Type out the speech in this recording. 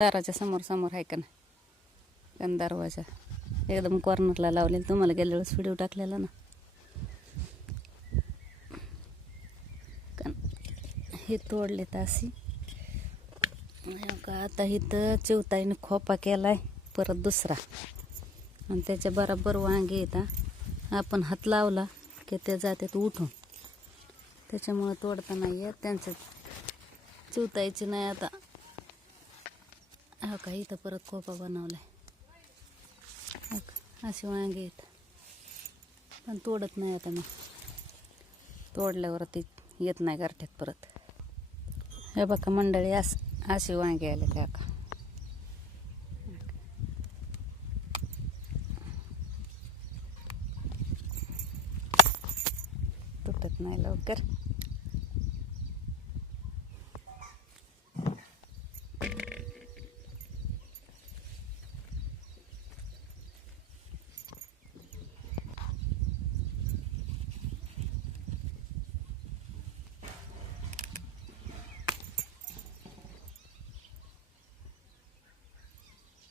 दाराच्या समोर समोर आहे का नाही गंधारवाच्या एकदम कॉर्नरला लावलेलं. तुम्हाला गेल्या वेळेस व्हिडिओ टाकलेला ना. हे तोडले तासी का आता इथं चिवताईने खोपा केलाय परत दुसरा आणि त्याच्या बरोबर वांगे येतात. आपण हात लावला की ते जातात उठून, त्याच्यामुळे तोडता नाही येत. त्यांचं चिवतायची नाही आता. हा का इथं परत खोपा बनवलाय. असे वांगे येत पण तोडत नाही आता मी. तोडल्यावर ते येत नाही गारठ्यात परत. हे बघा मंडळी, असे वांगे आले त्या का तुटत नाही लवकर.